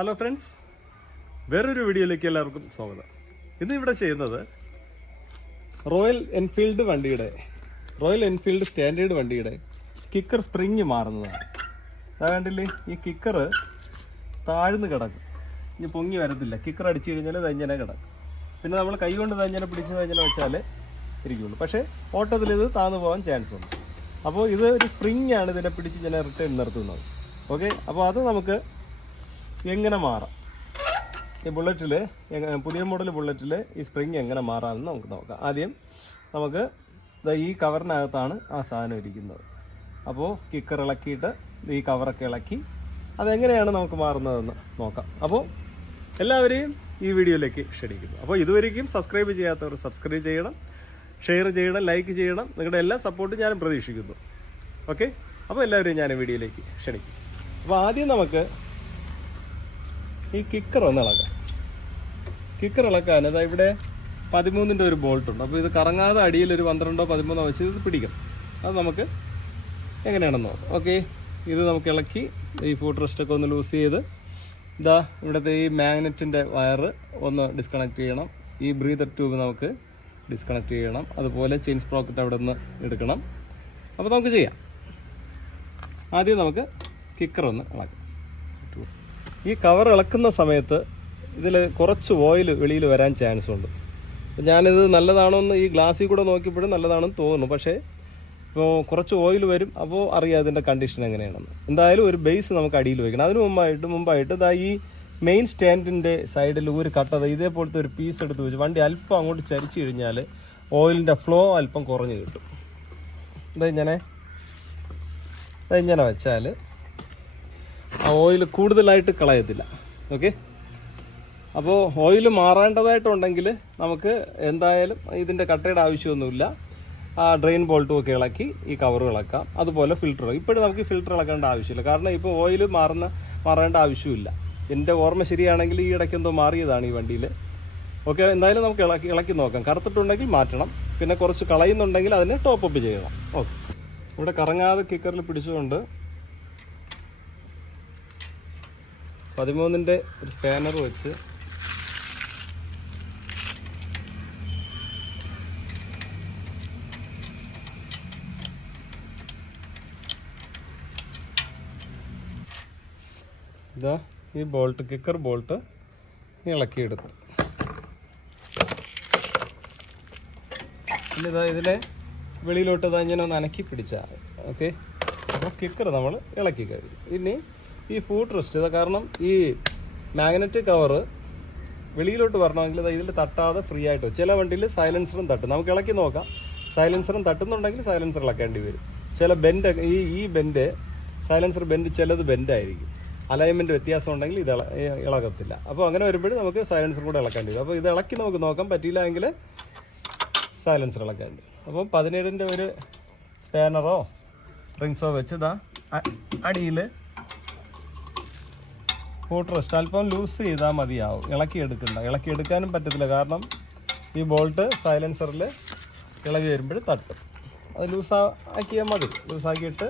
Hello friends, വേറൊരു വീഡിയോയിലേക്ക് എല്ലാവർക്കും സ്വാഗതം. ഇന്ന് ഇവിടെ ചെയ്യുന്നത് റോയൽ എൻഫീൽഡ് സ്റ്റാൻഡേർഡ് വണ്ടിയുടെ കിക്കർ സ്പ്രിങ് മാറുന്നതാണ്. അതാ കണ്ടില്ലേ, ഈ കിക്കർ താഴ്ന്ന് കിടക്കും, ഇനി പൊങ്ങി വരത്തില്ല. കിക്കർ അടിച്ചു കഴിഞ്ഞാൽ തഞ്ഞനെ കിടക്കും. പിന്നെ നമ്മൾ കൈ കൊണ്ട് തഞ്ഞനെ പിടിച്ച് തഞ്ഞനെ വെച്ചാൽ ഇരിക്കുള്ളൂ. പക്ഷേ ഓട്ടത്തിൽ ഇത് താന്നു പോകാൻ ചാൻസ് ഉണ്ട്. അപ്പോൾ ഇത് ഒരു സ്പ്രിങ് ആണ് ഇതിനെ പിടിച്ച് ഞാൻ റിട്ടേൺ നിർത്തുന്നത്. ഓക്കെ, അപ്പോൾ അത് നമുക്ക് എങ്ങനെ മാറാം, ഈ ബുള്ളറ്റിൽ, പുതിയ മോഡൽ ബുള്ളറ്റിൽ ഈ സ്പ്രിങ് എങ്ങനെ മാറാമെന്ന് നമുക്ക് നോക്കാം. ആദ്യം നമുക്ക് ഈ കവറിനകത്താണ് ആ സാധനം ഇരിക്കുന്നത്. അപ്പോൾ കിക്കർ ഇളക്കിയിട്ട് ഈ കവറൊക്കെ ഇളക്കി അതെങ്ങനെയാണ് നമുക്ക് മാറുന്നതെന്ന് നോക്കാം. അപ്പോൾ എല്ലാവരെയും ഈ വീഡിയോയിലേക്ക് ക്ഷണിക്കുന്നു. അപ്പോൾ ഇതുവരെയും സബ്സ്ക്രൈബ് ചെയ്യാത്തവർ സബ്സ്ക്രൈബ് ചെയ്യണം, ഷെയർ ചെയ്യണം, ലൈക്ക് ചെയ്യണം. നിങ്ങളുടെ എല്ലാ സപ്പോർട്ടും ഞാനും പ്രതീക്ഷിക്കുന്നു. ഓക്കെ, അപ്പോൾ എല്ലാവരെയും ഞാൻ വീഡിയോയിലേക്ക് ക്ഷണിക്കും. അപ്പോൾ ആദ്യം നമുക്ക് ഈ കിക്കർ ഒന്ന് ഇളക്കാം. കിക്കർ ഇളക്കാൻ അതാ ഇവിടെ 13-ൻ്റെ ഒരു ബോൾട്ട് ഉണ്ട്. അപ്പോൾ ഇത് കറങ്ങാതെ അടിയിൽ ഒരു 12-ഓ 13-ഓ വെച്ച് ഇത് പിടിക്കണം. അത് നമുക്ക് എങ്ങനെയാണെന്ന് നോക്കാം. ഓക്കെ, ഇത് നമുക്ക് ഇളക്കി ഈ ഫുട്ട് റെസ്റ്റൊക്കെ ഒന്ന് ലൂസ് ചെയ്ത് ഇതാ ഇവിടുത്തെ ഈ മാഗ്നറ്റിൻ്റെ വയറ് ഒന്ന് ഡിസ്കണക്ട് ചെയ്യണം. ഈ ബ്രീതർ ട്യൂബ് നമുക്ക് ഡിസ്കണക്ട് ചെയ്യണം. അതുപോലെ ചെയിൻ സ്പ്രോക്കറ്റ് അവിടെ നിന്ന് എടുക്കണം. അപ്പോൾ നമുക്ക് ചെയ്യാം. ആദ്യം നമുക്ക് കിക്കർ ഒന്ന് ഇളക്കാം. ഈ കവർ ഇളക്കുന്ന സമയത്ത് ഇതിൽ കുറച്ച് ഓയിൽ വെളിയിൽ വരാൻ ചാൻസ് ഉണ്ട്. ഞാനിത് നല്ലതാണോ എന്ന് ഈ ഗ്ലാസ്സിൽ കൂടെ നോക്കിയപ്പോഴും നല്ലതാണെന്ന് തോന്നുന്നു. പക്ഷേ ഇപ്പോൾ കുറച്ച് ഓയിൽ വരും. അപ്പോൾ അറിയാം ഇതിൻ്റെ കണ്ടീഷൻ എങ്ങനെയാണെന്ന്. എന്തായാലും ഒരു ബേസ് നമുക്ക് അടിയിൽ വയ്ക്കണം. അതിന് മുമ്പായിട്ട് ഇതാ ഈ മെയിൻ സ്റ്റാൻഡിൻ്റെ സൈഡിൽ ഒരു കട്ടത ഇതേപോലത്തെ ഒരു പീസ് എടുത്ത് വെച്ച് വണ്ടി അല്പം അങ്ങോട്ട് ചരിച്ചു കഴിഞ്ഞാൽ ഓയിലിൻ്റെ ഫ്ലോ അല്പം കുറഞ്ഞ് കിട്ടും. ഇങ്ങനെ വെച്ചാൽ ആ ഓയിൽ കൂടുതലായിട്ട് കളയത്തില്ല. ഓക്കെ, അപ്പോൾ ഓയിൽ മാറേണ്ടതായിട്ടുണ്ടെങ്കിൽ നമുക്ക് എന്തായാലും ഇതിൻ്റെ കട്ടയുടെ ആവശ്യമൊന്നുമില്ല. ആ ഡ്രെയിൻ ബോൾട്ടും ഒക്കെ ഇളക്കി ഈ കവറും ഇളക്കാം. അതുപോലെ ഫിൽറ്റർ, ഇപ്പോഴും നമുക്ക് ഈ ഫിൽറ്റർ ഇളക്കേണ്ട ആവശ്യമില്ല. കാരണം ഇപ്പോൾ ഓയിൽ മാറേണ്ട ആവശ്യമില്ല. എൻ്റെ ഓർമ്മ ശരിയാണെങ്കിൽ ഈ ഇടയ്ക്ക് എന്തോ മാറിയതാണ് ഈ വണ്ടിയിൽ. ഓക്കെ, എന്തായാലും നമുക്ക് ഇളക്കി നോക്കാം. കറുത്തിട്ടുണ്ടെങ്കിൽ മാറ്റണം. പിന്നെ കുറച്ച് കളയുന്നുണ്ടെങ്കിൽ അതിനെ ടോപ്പ് അപ്പ് ചെയ്യണം. ഓക്കെ, ഇവിടെ കറങ്ങാതെ കിക്കറിൽ പിടിച്ചുകൊണ്ട് 13-ൻ്റെ ഒരു സ്പാനർ വെച്ച് ഇതാ ഈ ബോൾട്ട്, കിക്കർ ബോൾട്ട് ഇളക്കിയെടുക്കും. പിന്നെ ഇതാ ഇതിനെ വെളിയിലോട്ട് ഇങ്ങനെ ഒന്ന് അനക്കി പിടിച്ചാൽ ഓക്കെ. അപ്പോൾ കിക്കർ നമ്മൾ ഇളക്കി കഴിഞ്ഞു. ഇനി ഈ ഫുട്ട് റെസ്റ്റ് ഇതാ, കാരണം ഈ മാഗ്നറ്റ് കവറ് വെളിയിലോട്ട് വരണമെങ്കിൽ ഇതാ ഇതിൽ തട്ടാതെ ഫ്രീ ആയിട്ട്. ചില വണ്ടിയിൽ സൈലൻസറും തട്ടും. നമുക്ക് ഇളക്കി നോക്കാം. സൈലൻസറും തട്ടുന്നുണ്ടെങ്കിൽ സൈലൻസർ ഇളക്കേണ്ടി വരും. ചില ബെൻഡ്, ഈ ബെൻഡ് സൈലൻസർ ബെൻഡ് ചിലത് ബെൻഡായിരിക്കും. അലൈൻമെൻറ്റ് വ്യത്യാസം ഉണ്ടെങ്കിൽ ഇത് ഇളകത്തില്ല. അപ്പോൾ അങ്ങനെ വരുമ്പോഴും നമുക്ക് സൈലൻസർ കൂടെ ഇളക്കേണ്ടി വരും. അപ്പോൾ ഇത് ഇളക്കി നമുക്ക് നോക്കാം. പറ്റിയില്ല എങ്കിൽ സൈലൻസർ ഇളക്കേണ്ടി വരും. അപ്പോൾ 17-ൻ്റെ ഒരു സ്പാനറോ റിങ്സോ വെച്ച് ഇതാ അടിയിൽ ഫുട്ട് റെസ്റ്റ് അല്പം ലൂസ് ചെയ്താൽ മതിയാവും. ഇളക്കിയെടുക്കാനും പറ്റത്തില്ല. കാരണം ഈ ബോൾട്ട് സൈലൻസറിൽ ഇളകി വരുമ്പോൾ തട്ടും. അത് ലൂസാക്കിയാൽ മതി. ലൂസാക്കിയിട്ട്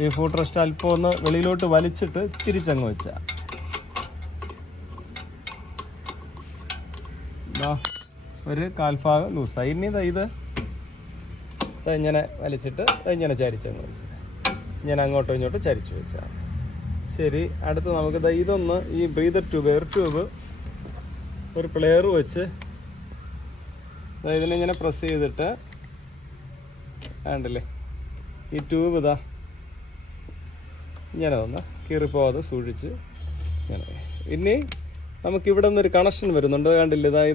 ഈ ഫുട്ട് റെസ്റ്റ് അല്പം ഒന്ന് വെളിയിലോട്ട് വലിച്ചിട്ട് തിരിച്ചങ്ങ് വെച്ചാൽ ഒരു കാൽഭാഗം ലൂസായി. ഇനി ഇത് ഇങ്ങനെ വലിച്ചിട്ട് ഇങ്ങനെ ചരിച്ചങ്ങ് വെച്ച് ഇങ്ങനെ അങ്ങോട്ടും ഇങ്ങോട്ടും ചരിച്ചു വെച്ചാൽ ശരി. അടുത്ത് നമുക്ക് ഇതൊന്ന് ഈ ബ്രീതർ ട്യൂബ്, എയർ ട്യൂബ് ഒരു പ്ലെയർ വെച്ച് ഇതിനിങ്ങനെ പ്രസ് ചെയ്തിട്ട് വേണ്ടല്ലേ ഈ ട്യൂബ് ഇതാ ഇങ്ങനെ ഒന്ന് കീറിപ്പോവാതെ സൂക്ഷിച്ച് ഇങ്ങനെ. ഇനി നമുക്കിവിടെ നിന്നൊരു കണക്ഷൻ വരുന്നുണ്ട്. കണ്ടില്ലേ,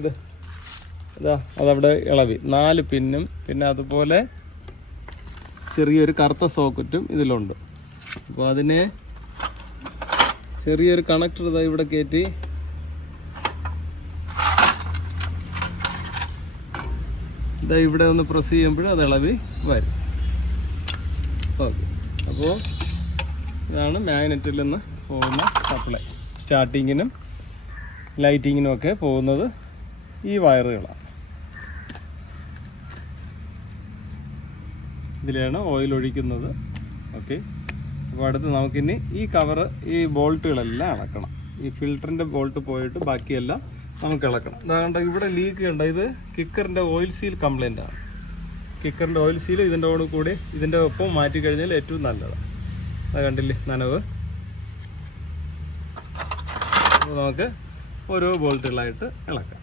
ഇതാ അതവിടെ ഇളവി 4 പിന്നും പിന്നെ അതുപോലെ ചെറിയൊരു കറുത്ത സോക്കറ്റും ഇതിലുണ്ട്. അപ്പോൾ അതിനെ ചെറിയൊരു കണക്ടർ ഇതാ ഇവിടെ കയറ്റി ഇതാ ഇവിടെ ഒന്ന് പ്രസ് ചെയ്യുമ്പോഴും അത് ഇളവി വരും. ഓക്കെ, അപ്പോൾ ഇതാണ് മാഗ്നറ്റിൽ നിന്ന് പോകുന്ന സപ്ലൈ. സ്റ്റാർട്ടിങ്ങിനും ലൈറ്റിങ്ങിനും ഒക്കെ പോകുന്നത് ഈ വയറുകളാണ്. ഇതിലാണ് ഓയിൽ ഒഴിക്കുന്നത്. ഓക്കെ, അപ്പോൾ അടുത്ത് നമുക്കിനി ഈ കവറ് ഈ ബോൾട്ടുകളെല്ലാം ഇളക്കണം. ഈ ഫിൽറ്ററിൻ്റെ ബോൾട്ട് പോയിട്ട് ബാക്കിയെല്ലാം നമുക്ക് ഇളക്കണം. അതാണ്ട് ഇവിടെ ലീക്ക് ഉണ്ട്. ഇത് കിക്കറിൻ്റെ ഓയിൽ സീൽ കംപ്ലൈൻ്റ് ആണ്. കിക്കറിൻ്റെ ഓയിൽ സീൽ ഇതിൻ്റെ കൂടെ ഇതിൻ്റെ ഒപ്പം മാറ്റി കഴിഞ്ഞാൽ ഏറ്റവും നല്ലതാണ്. അത് കണ്ടില്ലേ നനവ്. അപ്പോൾ നമുക്ക് ഓരോ ബോൾട്ടുകളായിട്ട് ഇളക്കാം.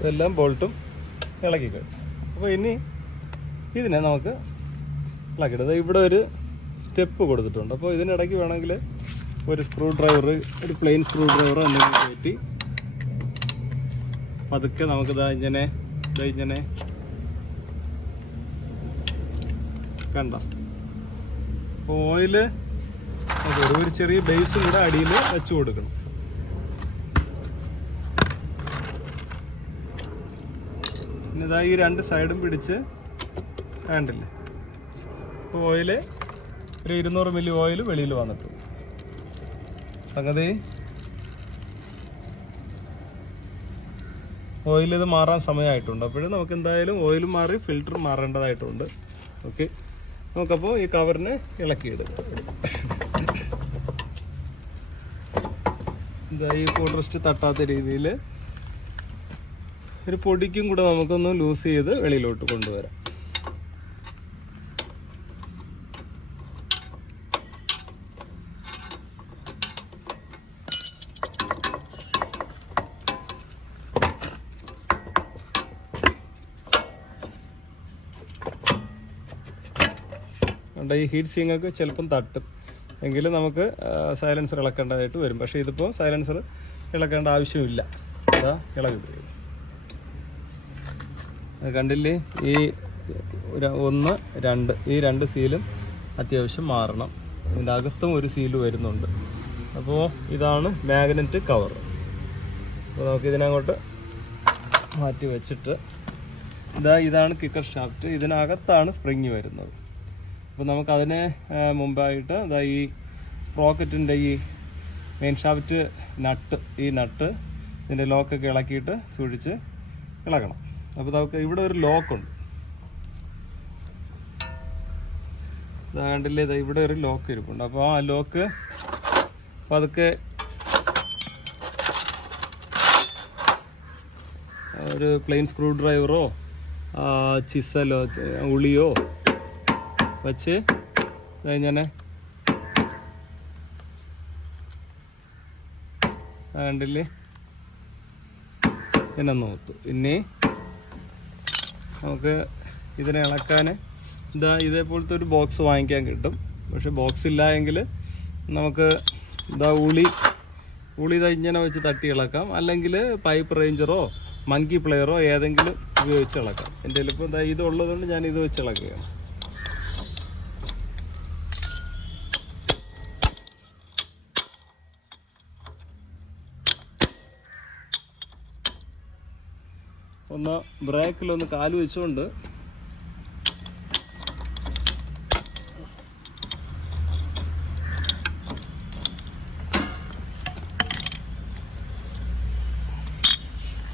ഇതെല്ലാം ബോൾട്ടും ഇളക്കി കഴിഞ്ഞു. അപ്പോൾ ഇനി ഇതിനെ നമുക്ക് ഇളക്കിയിടുന്നത്. ഇവിടെ ഒരു സ്റ്റെപ്പ് കൊടുത്തിട്ടുണ്ട്. അപ്പോൾ ഇതിനിടയ്ക്ക് വേണമെങ്കിൽ ഒരു സ്ക്രൂ ഡ്രൈവർ, ഒരു പ്ലെയിൻ സ്ക്രൂ ഡ്രൈവർ എന്തെങ്കിലും കയറ്റി പതുക്കെ നമുക്കിതാ ഇങ്ങനെ കണ്ട. അപ്പോൾ ഓയില് ഒരു ചെറിയ ബേസും കൂടെ അടിയിൽ വെച്ച് കൊടുക്കണം. ഇതാ ഈ രണ്ട് സൈഡും പിടിച്ച് വേണ്ടില്ലേ. ഇപ്പോൾ ഓയില് ഒരു 200 മില്ലി ഓയിൽ വെളിയിൽ വന്നിട്ടുണ്ട്. സംഗതി ഓയിൽ ഇത് മാറാൻ സമയമായിട്ടുണ്ട്. അപ്പോഴും നമുക്ക് എന്തായാലും ഓയിലും മാറി ഫിൽറ്റർ മാറേണ്ടതായിട്ടുണ്ട്. ഓക്കെ, നമുക്കപ്പോൾ ഈ കവറിനെ ഇളക്കിയിടുക. ഇതാ ഈ ഫുട്റസ്റ്റ് തട്ടാത്ത രീതിയിൽ ഒരു പൊടിക്കും കൂടെ നമുക്കൊന്ന് ലൂസ് ചെയ്ത് വെളിയിലോട്ട് കൊണ്ടുവരാം. ഈ ഹീറ്റ് സിങ്ങൊക്കെ ചിലപ്പം തട്ടും, എങ്കിലും നമുക്ക് സൈലൻസർ ഇളക്കേണ്ടതായിട്ട് വരും. പക്ഷേ ഇതിപ്പോൾ സൈലൻസർ ഇളക്കേണ്ട ആവശ്യമില്ല. അതാ ഇളകി പോയി. കണ്ടില്ലേ, ഈ 1, 2 ഈ 2 സീലും അത്യാവശ്യം മാറണം. ഇതിൻ്റെ അകത്തും ഒരു സീല് വരുന്നുണ്ട്. അപ്പോൾ ഇതാണ് മാഗ്നറ്റ് കവർ. അപ്പോൾ നമുക്കിതിനങ്ങോട്ട് മാറ്റി വെച്ചിട്ട് ഇതാണ് കിക്കർ ഷാഫ്റ്റ്. ഇതിനകത്താണ് സ്പ്രിങ് വരുന്നത്. അപ്പോൾ നമുക്കതിന് മുമ്പായിട്ട് ഈ സ്പ്രോക്കറ്റിൻ്റെ ഈ മെയിൻ ഷാഫ്റ്റ് ഈ നട്ട് ഇതിൻ്റെ ലോക്കൊക്കെ ഇളക്കിയിട്ട് സൂക്ഷിച്ച് ഇളക്കണം. അപ്പോൾ നമുക്ക് ഇവിടെ ഒരു ലോക്കുണ്ട്. കണ്ടില്ലേ, ഇവിടെ ഒരു ലോക്ക് ഇരിപ്പുണ്ട്. അപ്പോൾ ആ ലോക്ക് പതുക്കെ ഒരു പ്ലെയിൻ സ്ക്രൂ ഡ്രൈവറോ ചിസലോ ഉളിയോ വെച്ച് ഇങ്ങനെ കണ്ടില്ലേ ഇങ്ങനെ നോത്തു. ഇനി നമുക്ക് ഇതിനെ ഇളക്കാൻ ഇതേപോലത്തെ ഒരു ബോക്സ് വാങ്ങിക്കാൻ കിട്ടും. പക്ഷെ ബോക്സ് ഇല്ല എങ്കിൽ നമുക്ക് ഉളി ഇങ്ങനെ വെച്ച് തട്ടി ഇളക്കാം. അല്ലെങ്കിൽ പൈപ്പ് റേഞ്ചറോ മങ്കി പ്ലെയറോ ഏതെങ്കിലും ഉപയോഗിച്ച് ഇളക്കാം. എൻ്റെ ഇപ്പോൾ ഇതുള്ളതുകൊണ്ട് ഞാൻ ഇത് വെച്ച് ഇളക്കുകയാണ്. ഒന്ന് ബ്രേക്കിലൊന്ന് കാല് വെച്ചുകൊണ്ട്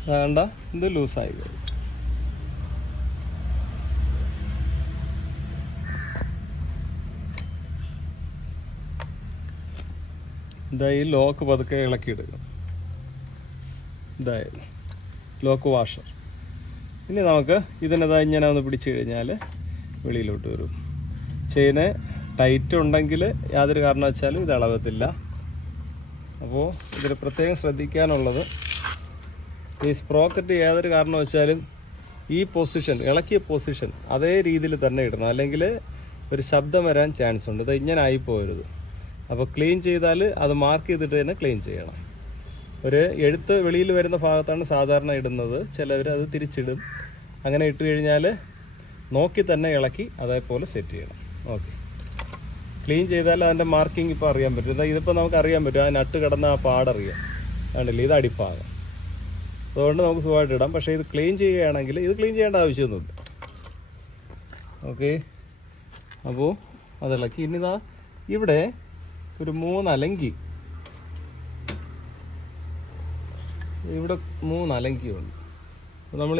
വേണ്ട, ഇത് ലൂസായി കഴിയും. ഈ ലോക്ക് പതുക്കെ ഇളക്കിയെടുക്കും. ലോക്ക് വാഷർ ഇനി നമുക്ക് ഇതിനതാ ഇങ്ങനെ ഒന്ന് പിടിച്ചു കഴിഞ്ഞാൽ വെളിയിലോട്ട് വരും. ചെയിന് ടൈറ്റ് ഉണ്ടെങ്കിൽ യാതൊരു കാരണവശാലും ഇത് ഇളകത്തില്ല. അപ്പോൾ ഇതിൽ പ്രത്യേകം ശ്രദ്ധിക്കാനുള്ളത്, ഈ സ്പ്രോക്കറ്റ് യാതൊരു കാരണവശാലും ഈ പൊസിഷൻ, ഇളക്കിയ പൊസിഷൻ അതേ രീതിയിൽ തന്നെ ഇടണം, അല്ലെങ്കിൽ ഒരു ശബ്ദം വരാൻ ചാൻസ് ഉണ്ട്. ഇത് ഇങ്ങനെ ആയിപ്പോകരുത്. അപ്പോൾ ക്ലീൻ ചെയ്താൽ അത് മാർക്ക് ചെയ്തിട്ട് തന്നെ ക്ലീൻ ചെയ്യണം. ഒരു എഴുത്ത് വെളിയിൽ വരുന്ന ഭാഗത്താണ് സാധാരണ ഇടുന്നത്, ചിലവർ അത് തിരിച്ചിടും. അങ്ങനെ ഇട്ട് കഴിഞ്ഞാൽ നോക്കി തന്നെ ഇളക്കി അതേപോലെ സെറ്റ് ചെയ്യണം. ഓക്കെ, ക്ലീൻ ചെയ്താൽ അതിൻ്റെ മാർക്കിംഗ് ഇപ്പോൾ അറിയാൻ പറ്റും. ഇതിപ്പോൾ നമുക്ക് അറിയാൻ പറ്റും, ആ നട്ട് കിടന്ന ആ പാടറിയാം. കണ്ടില്ലേ, ഇത് അടിപ്പാകം. അതുകൊണ്ട് നമുക്ക് സുഖമായിട്ട് ഇടാം. പക്ഷേ ഇത് ക്ലീൻ ചെയ്യുകയാണെങ്കിൽ ഇത് ക്ലീൻ ചെയ്യേണ്ട ആവശ്യമൊന്നുമില്ല. ഓക്കെ, അപ്പോൾ അതിളക്കി. ഇനിതാ ഇവിടെ ഒരു 3 അലങ്കി, ഇവിടെ 3 അലങ്കിയുണ്ട്. നമ്മൾ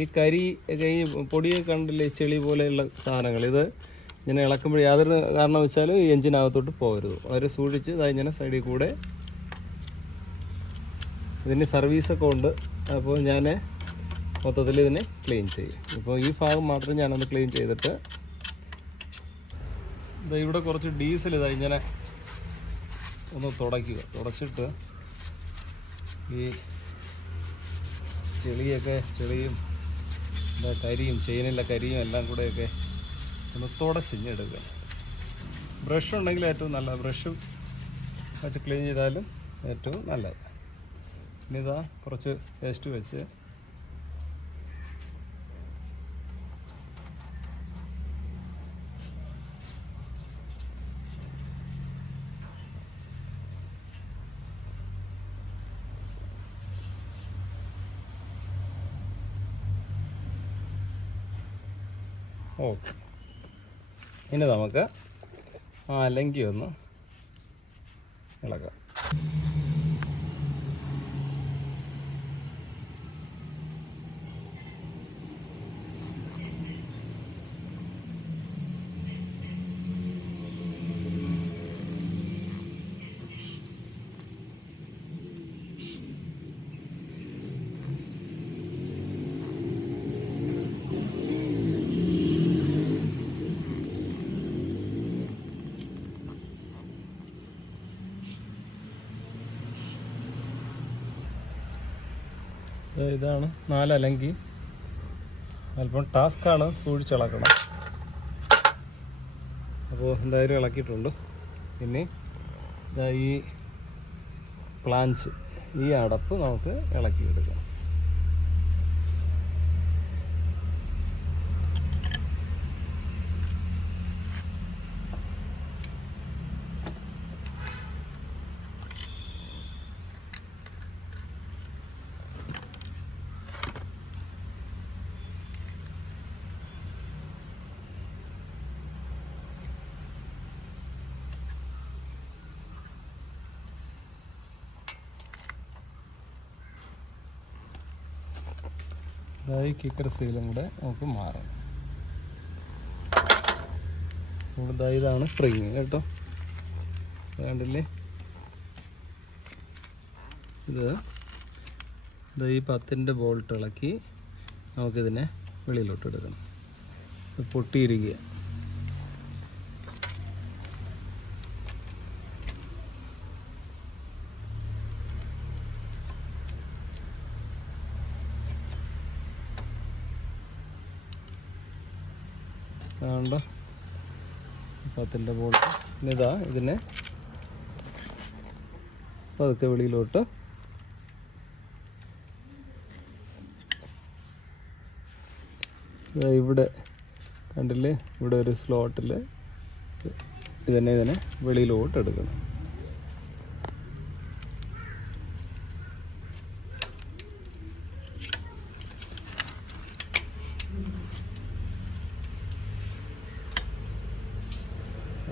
ഈ കരി ഈ പൊടിയെ കണ്ടില്ലേ, ചെളി പോലെയുള്ള സാധനങ്ങൾ, ഇത് ഇങ്ങനെ ഇളക്കുമ്പോൾ യാതൊരു കാരണം വെച്ചാലും ഈ എഞ്ചിനകത്തോട്ട് പോകരുത്. അവർ സൂക്ഷിച്ച് ഇങ്ങനെ സൈഡിൽ കൂടെ. ഇതിന് സർവീസൊക്കെ ഉണ്ട്. അപ്പോൾ ഞാൻ മൊത്തത്തിൽ ഇതിനെ ക്ലീൻ ചെയ്യും. ഇപ്പോൾ ഈ ഭാഗം മാത്രം ഞാനൊന്ന് ക്ലീൻ ചെയ്തിട്ട്, ഇവിടെ കുറച്ച് ഡീസൽ ഇങ്ങനെ ഒന്ന് തുടച്ചിട്ട് ഈ ചെളിയും കരിയും, ചെയിനിലെ കരിയും എല്ലാം കൂടെയൊക്കെ ഒന്ന് തുടച്ചിഞ്ഞെടുക്കുക. ബ്രഷ് ഉണ്ടെങ്കിൽ ഏറ്റവും നല്ലത്, ബ്രഷ് വെച്ച് ക്ലീൻ ചെയ്താലും ഏറ്റവും നല്ലത്. ഇനി ഇതാ കുറച്ച് പേസ്റ്റ് വെച്ച് ഓക്കെ. ഇനി നമുക്ക് ആ അലങ്കി ഒന്ന് ഇളക്കാം. ഇതാണ് 4 അലങ്കി. അല്പം ടാസ്ക്കാണ്, സൂക്ഷിച്ചിളക്കണം. അപ്പോൾ എന്തായാലും ഇളക്കിയിട്ടുണ്ട്. പിന്നെ ഈ പ്ലാഞ്ച്, ഈ അടപ്പ് നമുക്ക് ഇളക്കിയെടുക്കാം. ഈ കിക്കർ സീലും കൂടെ നമുക്ക് മാറാം. ഇതാണ് സ്പ്രിങ് കേട്ടോ, വേണ്ടില്ലേ. ഇത് ഈ 10-ൻ്റെ ബോൾട്ട് ഇളക്കി നമുക്കിതിനെ വെളിയിലോട്ട് എടുക്കണം. പൊട്ടിയിരിക്കുക. വേണ്ട 10-ൻ്റെ ബോൾട്ട്. ഇതാ ഇതിനെ പതുക്കെ വെളിയിലോട്ട് ഇവിടെ കണ്ടില്ലേ, ഇവിടെ ഒരു സ്ലോട്ടിൽ ഇതിനെ വെളിയിലോട്ട് എടുക്കണം.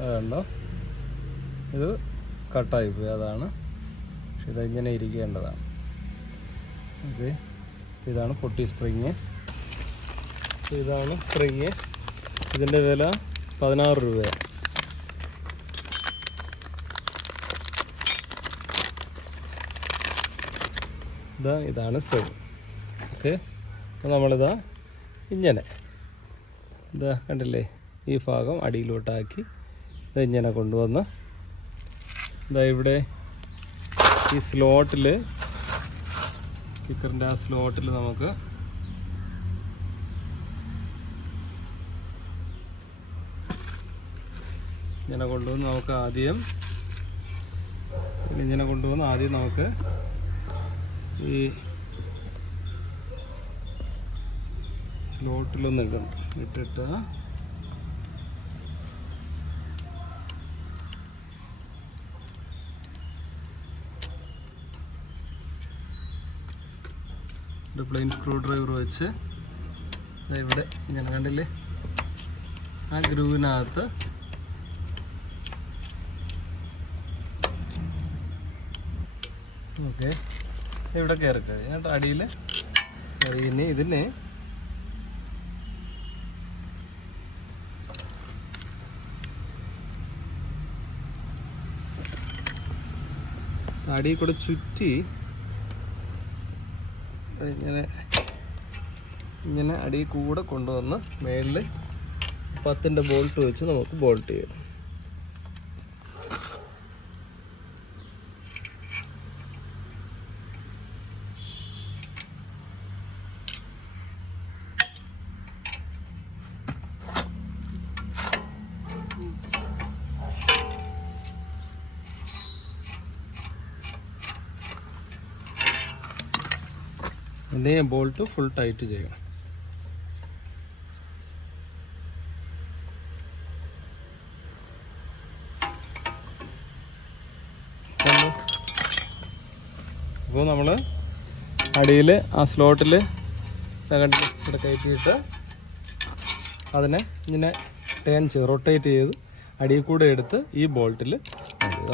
അതുകൊണ്ടോ ഇത് കട്ടായിപ്പോയി, അതാണ്. പക്ഷെ ഇതിങ്ങനെ ഇരിക്കേണ്ടതാണ്. ഓക്കെ, ഇതാണ് പൊട്ടി സ്പ്രിങ്. ഇതാണ് സ്പ്രിങ്. ഇതിൻ്റെ വില 16 രൂപയാണ്. ഇതാണ് സ്പ്രിങ്. ഓക്കെ, അപ്പോൾ നമ്മളിതാ ഇങ്ങനെ ഇതാ കണ്ടില്ലേ, ഈ ഭാഗം അടിയിലോട്ടാക്കി ഇതിങ്ങനെ കൊണ്ടുവന്ന് ഇതാ ഇവിടെ ഈ സ്ലോട്ടിൽ, കിക്കറിൻ്റെ ആ സ്ലോട്ടിൽ നമുക്ക് ഇങ്ങനെ കൊണ്ടുവന്ന് നമുക്ക് ഈ സ്ലോട്ടിലൊന്ന് ഇട്ടിട്ട് ഒരു പ്ലെയിൻ സ്ക്രൂ ഡ്രൈവർ വെച്ച് ഇവിടെ ഇങ്ങനെ കണ്ടില്ലേ, ആ ഗ്രൂവിനകത്ത് ഓക്കെ ഇവിടെ കയറി കഴിഞ്ഞിട്ട് അടിയിൽ ഇനി ഇതിനെ അടിയിൽ കൂടെ ചുറ്റി ഇങ്ങനെ അടിയിൽ കൂടെ കൊണ്ടുവന്ന് മേളിൽ 10ൻ്റെ ബോൾട്ട് വെച്ച് നമുക്ക് ബോൾട്ട് ചെയ്യണം. ഇതിൻ്റെ ബോൾട്ട് ഫുൾ ടൈറ്റ് ചെയ്യണം. അപ്പോൾ നമ്മൾ അടിയിൽ ആ സ്ലോട്ടിൽ ഇവിടെ കയറ്റിയിട്ട് അതിനെ ഇങ്ങനെ റൊട്ടേറ്റ് ചെയ്ത് അടിയിൽ കൂടെ എടുത്ത് ഈ ബോൾട്ടിൽ.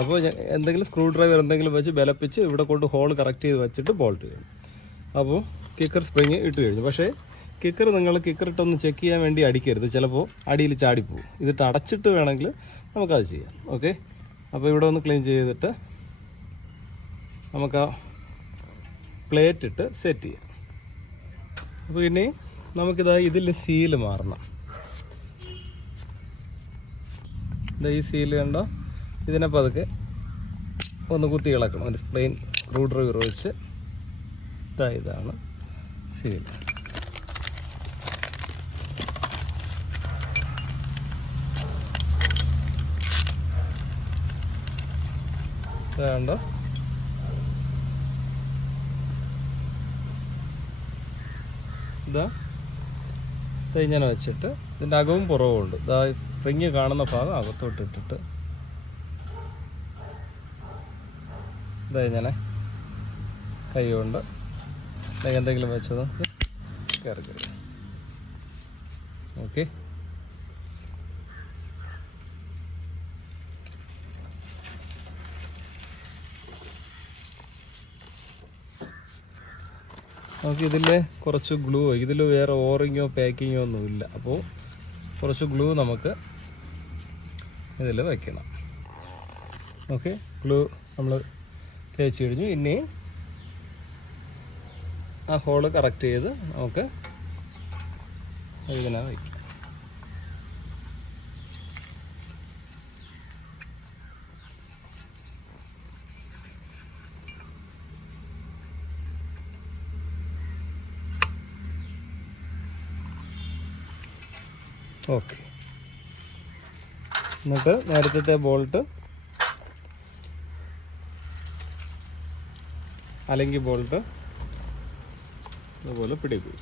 അപ്പോൾ എന്തെങ്കിലും സ്ക്രൂ ഡ്രൈവർ എന്തെങ്കിലും വെച്ച് ബലപ്പിച്ച് ഇവിടെ കൊണ്ട് ഹോൾ കറക്റ്റ് ചെയ്ത് വെച്ചിട്ട് ബോൾട്ട് ചെയ്യണം. അപ്പോൾ കിക്കർ സ്പ്രിങ് ഇട്ട് കഴിഞ്ഞു. പക്ഷേ നിങ്ങൾ കിക്കർ ഇട്ടൊന്ന് ചെക്ക് ചെയ്യാൻ വേണ്ടി അടിക്കരുത്, ചിലപ്പോൾ അടിയിൽ ചാടിപ്പോവും. ഇതിട്ട് അടച്ചിട്ട് വേണമെങ്കിൽ നമുക്കത് ചെയ്യാം. ഓക്കെ, അപ്പോൾ ഇവിടെ ഒന്ന് ക്ലീൻ ചെയ്തിട്ട് നമുക്ക് ആ പ്ലേറ്റ് ഇട്ട് സെറ്റ് ചെയ്യാം. അപ്പോൾ ഇനി നമുക്കിതാ ഇതിൽ സീല് മാറണം. ഇതാ ഈ സീല് കണ്ടോ, ഇതിനെ പതുക്കെ ഒന്ന് കുത്തി ഇളക്കണം. ഒരു പ്ലെയിൻ സ്ക്രൂ ഡ്രൈവർ വെച്ച് ഇതാണ് സീൽ. കണ്ടോ, ഇങ്ങനെ വെച്ചിട്ട് ഇതിൻ്റെ അകവും പുറവും ഉണ്ട്. ഇതാ സ്പ്രിങ് കാണുന്ന ഭാഗം അകത്തോട്ട് ഇട്ടിട്ട് ഇങ്ങനെ കൈ കൊണ്ട് എന്തെങ്കിലും വെച്ചത് കയറി. ഓക്കെ, നമുക്ക് ഇതിൽ കുറച്ച് ഗ്ലൂ, ഇതിൽ വേറെ ഓറിങ്ങോ പാക്കിങ്ങോ ഒന്നുമില്ല. അപ്പോൾ കുറച്ച് ഗ്ലൂ നമുക്ക് ഇതിൽ വയ്ക്കണം. ഓക്കെ, ഗ്ലൂ നമ്മൾ തേച്ച് കഴിഞ്ഞു. ഇനി ആ ഹോള് കറക്റ്റ് ചെയ്ത് നമുക്ക് ഇതിനെ വയ്ക്കാം. ഓക്കെ, എന്നിട്ട് നേരത്തെ ബോൾട്ട് അല്ലെങ്കിൽ ബോൾട്ട് അതുപോലെ പിടിക്കും.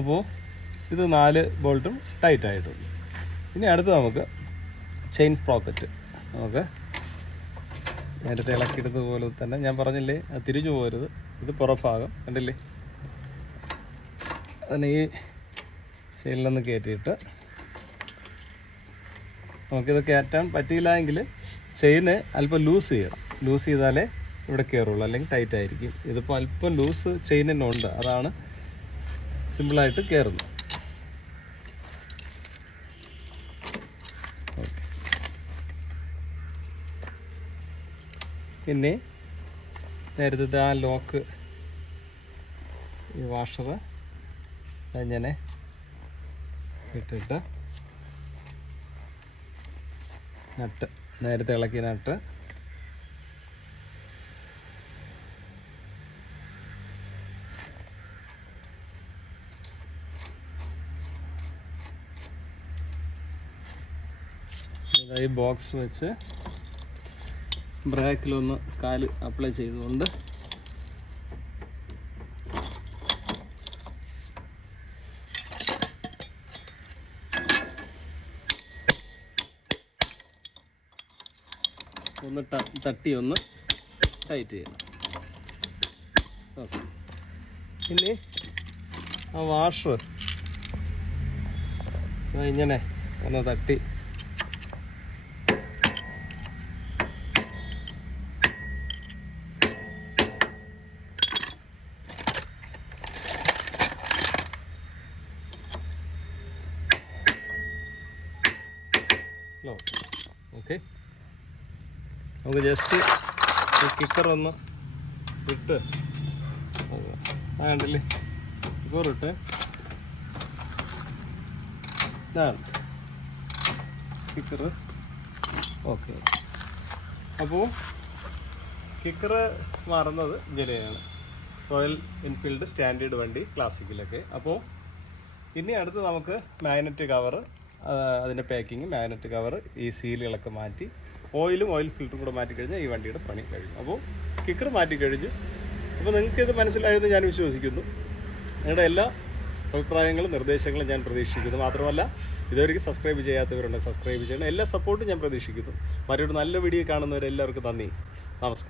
അപ്പോൾ ഇത് 4 ബോൾട്ടും ടൈറ്റ് ആയിട്ടുണ്ട്. ഇനി അടുത്ത് നമുക്ക് ചെയിൻ സ്പ്രോക്കറ്റ് നമുക്ക് നേരത്തെ ഇളക്കിയിടുന്നത് പോലെ തന്നെ ഞാൻ പറഞ്ഞില്ലേ, അത് തിരിഞ്ഞു പോകരുത്. ഇത് പുറഭാഗം കണ്ടില്ലേ, അതിന് ഈ ചെയിനിലൊന്ന് കയറ്റിയിട്ട് നമുക്കിത് കയറ്റാൻ പറ്റിയില്ല എങ്കിൽ ചെയിന് അല്പം ലൂസ് ചെയ്യണം. ലൂസ് ചെയ്താലേ ഇവിടെ കയറുള്ളൂ, അല്ലെങ്കിൽ ടൈറ്റ് ആയിരിക്കും. ഇതിപ്പോൾ അല്പം ലൂസ് ചെയിനുണ്ട്, അതാണ് സിമ്പിളായിട്ട് കയറുന്നത്. പിന്നെ നേരത്തെ ആ ലോക്ക് ഈ വാഷർ ഇങ്ങനെ ഇട്ടിട്ട് നട്ട് നേരത്തെ ഇളക്കിയ നട്ട് ഈ ബോക്സ് വെച്ച് ബ്രേക്കിലൊന്ന് കാല് അപ്ലൈ ചെയ്തുകൊണ്ട് ഒന്ന് തട്ടി ഒന്ന് ടൈറ്റ് ചെയ്യണം. ഓക്കെ. പിന്നെ ആ വാഷർ ഇങ്ങനെ ഒന്ന് തട്ടി ഓക്കെ. നമുക്ക് ജസ്റ്റ് ഈ കിക്കർ ഒന്ന് ഇട്ട് കണ്ടില്ലേ, കിക്കർ ഇട്ട് ഇതാണ് കിക്കർ. ഓക്കെ. അപ്പോൾ കിക്കർ മാറുന്നത് ജലയാണ്, റോയൽ എൻഫീൽഡ് സ്റ്റാൻഡേർഡ് വണ്ടി ക്ലാസിക്കിലൊക്കെ. അപ്പോൾ ഇനി അടുത്ത് നമുക്ക് മാഗ്നറ്റ് കവർ, അതിൻ്റെ പാക്കിങ്, മാഗ്നറ്റ് കവർ, ഈ സീലുകളൊക്കെ മാറ്റി ഓയിലും ഓയിൽ ഫിൽറ്ററും കൂടെ മാറ്റി കഴിഞ്ഞാൽ ഈ വണ്ടിയുടെ പണി കഴിഞ്ഞു. അപ്പോൾ കിക്കർ മാറ്റി കഴിഞ്ഞു. അപ്പോൾ നിങ്ങൾക്കിത് മനസ്സിലായെന്ന് ഞാൻ വിശ്വസിക്കുന്നു. നിങ്ങളുടെ എല്ലാ അഭിപ്രായങ്ങളും നിർദ്ദേശങ്ങളും ഞാൻ പ്രതീക്ഷിക്കുന്നു. മാത്രമല്ല, ഇതുവരെയ്ക്ക് സബ്സ്ക്രൈബ് ചെയ്യാത്തവരുണ്ട്, സബ്സ്ക്രൈബ് ചെയ്യണം. എല്ലാ സപ്പോർട്ടും ഞാൻ പ്രതീക്ഷിക്കുന്നു. മറ്റൊരു നല്ല വീഡിയോ കാണുന്നവരെല്ലാവർക്കും നന്ദി, നമസ്കാരം.